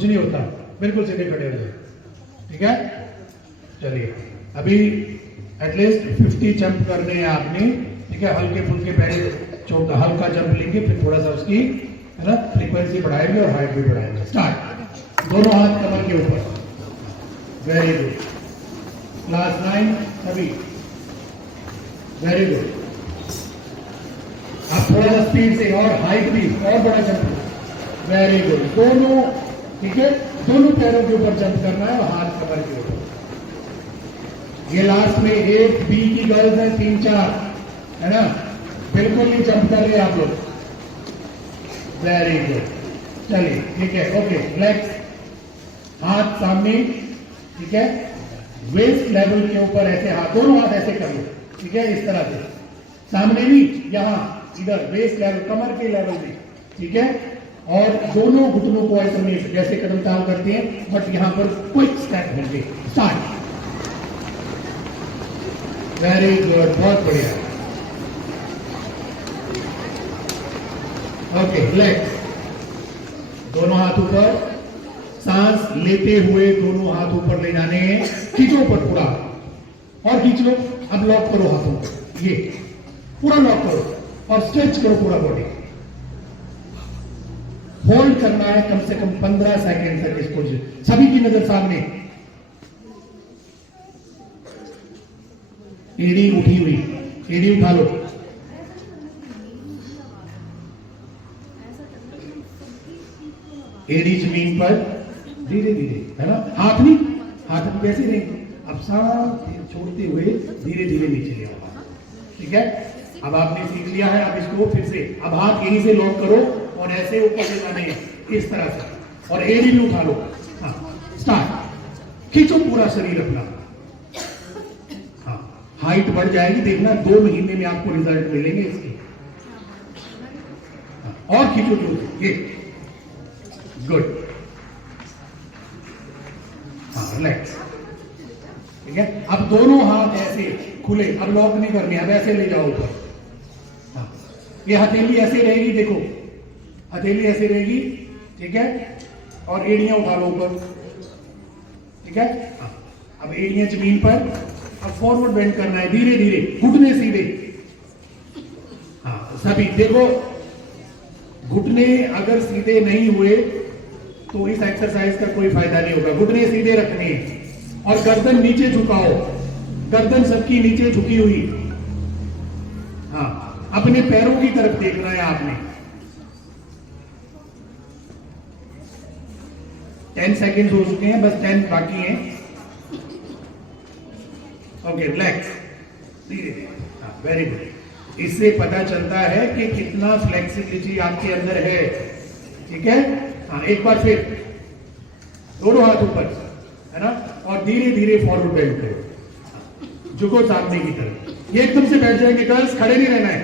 कुछ नहीं होता, बिल्कुल सीधे खड़े हो जाए। ठीक है, चलिए अभी एटलीस्ट 50 जंप करने हैं आपने। ठीक है, हल्के फुल्के पहले छोटा हल्का जंप लेंगे, फिर थोड़ा सा उसकी है ना फ्रीक्वेंसी बढ़ाएंगे और हाइट भी बढ़ाएंगे। स्टार्ट। दोनों हाथ कमर के ऊपर। Very good. क्लास 9 सभी, वेरी गुड। आप थोड़ा सा स्पीड से और हाइट भी और बड़ा जंप। Very good. दोनों, ठीक है, दोनों पैरों के ऊपर जंप करना है और हाथ कमर के ऊपर। ये लास्ट में 1 बी की गर्ल्स है, 3 4 है ना, बिल्कुल नहीं जंप कर रहे आप लोग। Very good. चलिए ठीक है, ओके। लेग्स, हाथ सामने, ठीक है, वेस्ट लेवल के ऊपर ऐसे हाथ, दोनों हाथ ऐसे कर लो। ठीक है, इस तरह से सामने भी, यहां इधर वेस्ट लेवल, कमर के लेवल में। ठीक है, और दोनों घुटनों को ऐसे नहीं, जैसे कदम ताल करते हैं, बट यहां पर क्विक स्टेप होंगे। स्टार्ट। वेरी गुड, बहुत बढ़िया। ओके, लेग्स, दोनों हाथ ऊपर, सांस लेते हुए दोनों हाथ ऊपर ले जाने हैं। खींचो ऊपर पूरा, और खींच लो। अब लॉक करो हाथों को, ये पूरा लॉक करो और स्ट्रेच करो पूरा बॉडी। होल्ड करना है कम से कम 15 सेकेंड तक इस पोजीशन। सभी की नजर सामने, एड़ी उठी हुई, एड़ी उठा लो। एड़ी जमीन पर, धीरे धीरे, है ना, हाथ नहीं, हाथ में वैसे नहीं, अब सांस छोड़ते हुए धीरे धीरे नीचे ले आओ। ठीक है, अब आपने सीख लिया है। अब इसको फिर से, अब हाथ यहीं से लॉक करो और ऐसे ऊपर ले जाने हैं, इस तरह से, और एड़ी भी उठा लो। हाँ, स्टार्ट। खींचो पूरा शरीर अपना। हाँ, हाइट बढ़ जाएगी, देखना 2 महीने में आपको रिजल्ट मिलेंगे इसके। हाँ, और खींचो जो ये, गुड। हाँ, रिलैक्स। ठीक है, अब दोनों हाथ ऐसे खुले, अब लॉक नहीं करने, अब ऐसे ले जाओ ऊपर। हाँ, ये हथेली ऐसे रहेगी, देखो हथेली ऐसे रहेगी। ठीक है, और एड़ियां उठा लो ऊपर। ठीक है, हाँ, अब एड़ियां जमीन पर, अब फॉरवर्ड बेंड करना है, धीरे धीरे, घुटने सीधे। हाँ, सभी देखो, घुटने अगर सीधे नहीं हुए तो इस एक्सरसाइज का कोई फायदा नहीं होगा। घुटने सीधे रखने हैं और गर्दन नीचे झुकाओ, गर्दन सबकी नीचे झुकी हुई। हाँ, अपने पैरों की तरफ देखना है आपने। 10 सेकेंड हो चुके हैं, बस 10 बाकी हैं। ओके, रिलैक्स, धीरे धीरे। हाँ, वेरी गुड। इससे पता चलता है कि कितना फ्लेक्सिबिलिटी आपके अंदर है। ठीक है, हाँ, एक बार फिर दोनों हाथ ऊपर, है ना, और धीरे धीरे फॉरवर्ड बेंड करो, झुको सामने की तरफ। ये एकदम से बैठ जाएंगे गर्ल्स, खड़े नहीं रहना है।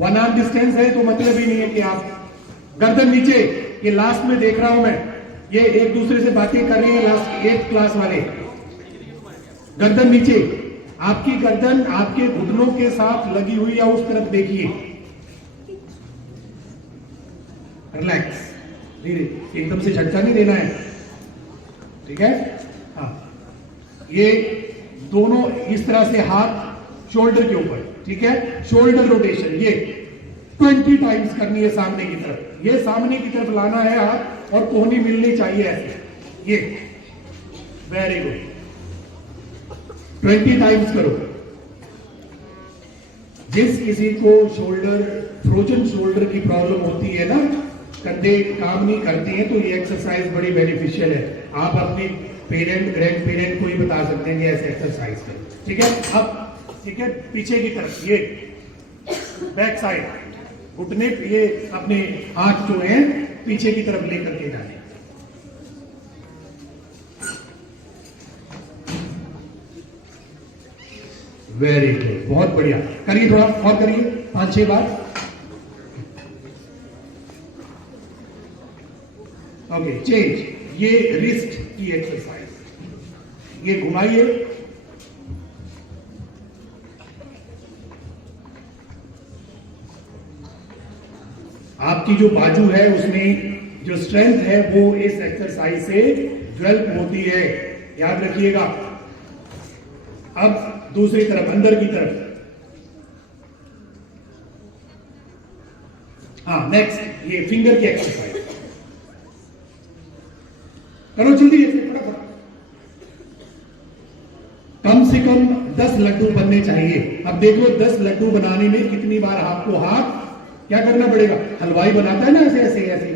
1 आर्म डिस्टेंस है तो मतलब ही नहीं है कि आप गर्दन नीचे, ये लास्ट में देख रहा हूं मैं, ये एक दूसरे से बातें कर रहे हैं लास्ट 8 क्लास वाले। गर्दन नीचे, आपकी गर्दन आपके घुटनों के साथ लगी हुई है, उस तरफ देखिए। रिलैक्स, धीरे, एकदम से झटका नहीं देना है। ठीक है, हाँ, ये दोनों इस तरह से हाथ शोल्डर के ऊपर। ठीक है, शोल्डर रोटेशन ये 20 टाइम्स करनी है सामने की तरफ। ये सामने की तरफ लाना है हाथ और कोहनी मिलनी चाहिए ऐसे, ये। वेरी गुड, 20 टाइम्स करो। जिस किसी को शोल्डर, फ्रोजन शोल्डर की प्रॉब्लम होती है ना, कंधे काम नहीं करते हैं, तो ये एक्सरसाइज बड़ी बेनिफिशियल है। आप अपने पेरेंट, ग्रैंड पेरेंट को ही बता सकते हैं कि ऐसे एक्सरसाइज करें। ठीक है, अब ठीक है, पीछे की तरफ, ये बैक साइड, घुटने, ये अपने हाथ जो है पीछे की तरफ लेकर के जाने। वेरी गुड, बहुत बढ़िया। करिए, थोड़ा और करिए, 5-6 बार। Okay, change. ये रिस्ट की एक्सरसाइज, ये घुमाइए। आपकी जो बाजू है उसमें जो स्ट्रेंथ है वो इस एक्सरसाइज से डेवलप होती है, याद रखिएगा। अब दूसरी तरफ, अंदर की तरफ। हाँ, नेक्स्ट ये फिंगर की एक्सरसाइज करो जल्दी ऐसे फटाफट। कम से कम 10 लड्डू बनने चाहिए। अब देखो 10 लड्डू बनाने में कितनी बार आपको हाथ क्या करना पड़ेगा? हलवाई बनाता है ना ऐसे ऐसे ऐसे,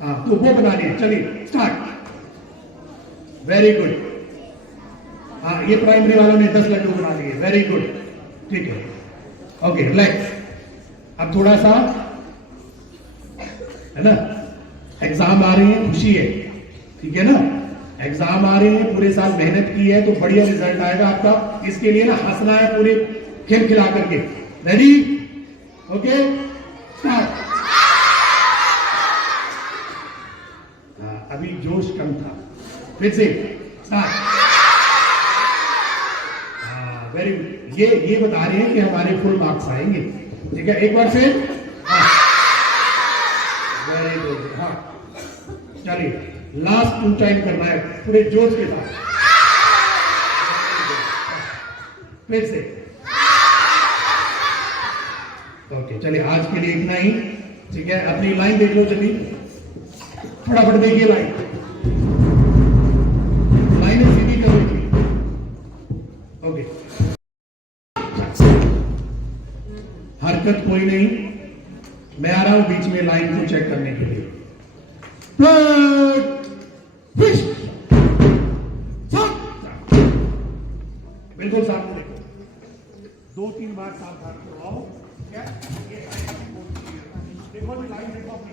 हाँ, तो वो बनाने हैं। चलिए स्टार्ट। Very good. हाँ, ये प्राइमरी वालों ने 10 लड्डू बना लिए, वेरी गुड, ठीक है, ओके, रिलैक्स। अब थोड़ा सा है ना, एग्जाम आ रहे हैं, खुशी है, ठीक है ना, एग्जाम आ रहे हैं, पूरे साल मेहनत की है तो बढ़िया रिजल्ट आएगा आपका। इसके लिए ना हंसना है पूरे खिलखिला करके। Ready, okay, start. अभी जोश कम था, फिर से स्टार्ट। Very good. ये बता रहे हैं कि हमारे फुल मार्क्स आएंगे, ठीक है, एक बार फिर। Very good. हाँ, चलिए लास्ट 2 टाइम करना है पूरे जोश के साथ, फिर से। ओके, चलिए आज के लिए इतना ही, ठीक है। अपनी लाइन देख लो जल्दी, फटाफट देखिए लाइन सीधी कर लीजिए। ओके, हरकत कोई नहीं, मैं आ रहा हूं बीच में लाइन को चेक करने के लिए। बिल्कुल सामने देखो, 2-3 बार सावधान करवाओ। क्या देखो, लाइन देखो अपनी।